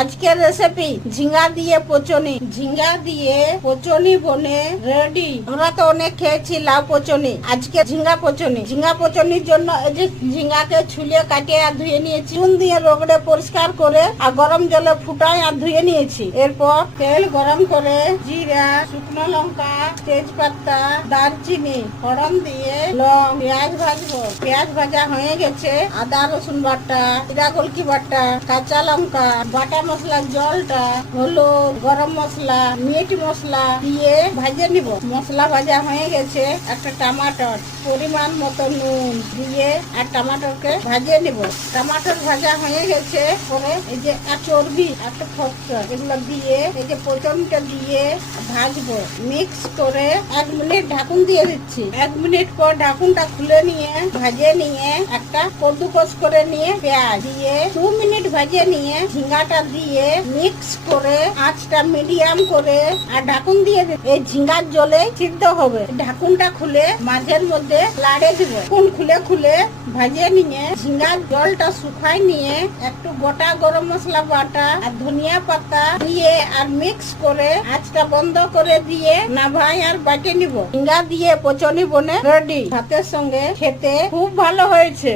আজকের রেসিপি ঝিঙ্গা দিয়ে পচনি। ঝিঙ্গা দিয়ে পচনি বনে রেডি। আমরা তো অনেক খেয়েছি লাউ পচনি, আজকে ঝিঙ্গা পচনি। ঝিঙ্গা পচনির জন্য এই যে ঝিঙ্গাকে ছুলিয়ে কাটিয়ে আর ধুয়ে নিয়েছি, চুন দিয়ে রগড়ে পরিষ্কার করে আর গরম জলে ফুটাই আর ধুয়ে নিয়েছি। এরপর তেল গরম করে জিরা, শুকনো লঙ্কা, তেজপাতা, দারচিনি, ফোড়ন দিয়ে লং, পেঁয়াজ ভাজবো। পেঁয়াজ ভাজা হয়ে গেছে, আদা রসুন বাটা, জিরা গোলকি বাটা, কাঁচা লঙ্কা বাটা, মশলা জলটা, হলুদ, গরম মশলা, মিট মশলা দিয়ে ভাজে নিব। মশলা ভাজা হয়ে গেছে, একটা টমাটর, পরিমাণ মতো নুন দিয়ে আর টমাটরকে ভাজে নিব। টমাটর ভাজা হয়ে গেছে পরে এই যে চর্বি, একটা ফসফরাস এগুলো দিয়ে এই যে পচনটা দিয়ে ভাজবো। মিক্স করে 1 মিনিট ঢাকুন দিয়ে দিচ্ছি। 1 মিনিট পর ঢাকুনটা খুলে নিয়ে ভাজে নিয়ে একটা কদ্দুকস করে নিয়ে পেঁয়াজ দিয়ে 2 মিনিট ভাজে নিয়ে ঝিঙ্গাটা দিয়ে মিক্স করে আঁচটা মিডিয়াম করে আর ঢাকুন দিয়ে এই ঝিঙ্গার জলে সিদ্ধ হবে। ঢাকুনটা খুলে মাঝের মধ্যে লাড়ে দিব। খুলে খুলে ভাজে নিয়ে ঝিঙ্গার জলটা শুকাই নিয়ে একটু গোটা গরম মশলা বাটা আর ধনিয়া পাতা দিয়ে আর মিক্স করে আঁচটা বন্ধ করে দিয়ে নাভাই আর বাটে নিব। ঝিঙ্গা দিয়ে পচনি বনে রেডি। ভাতের সঙ্গে খেতে খুব ভালো হয়েছে।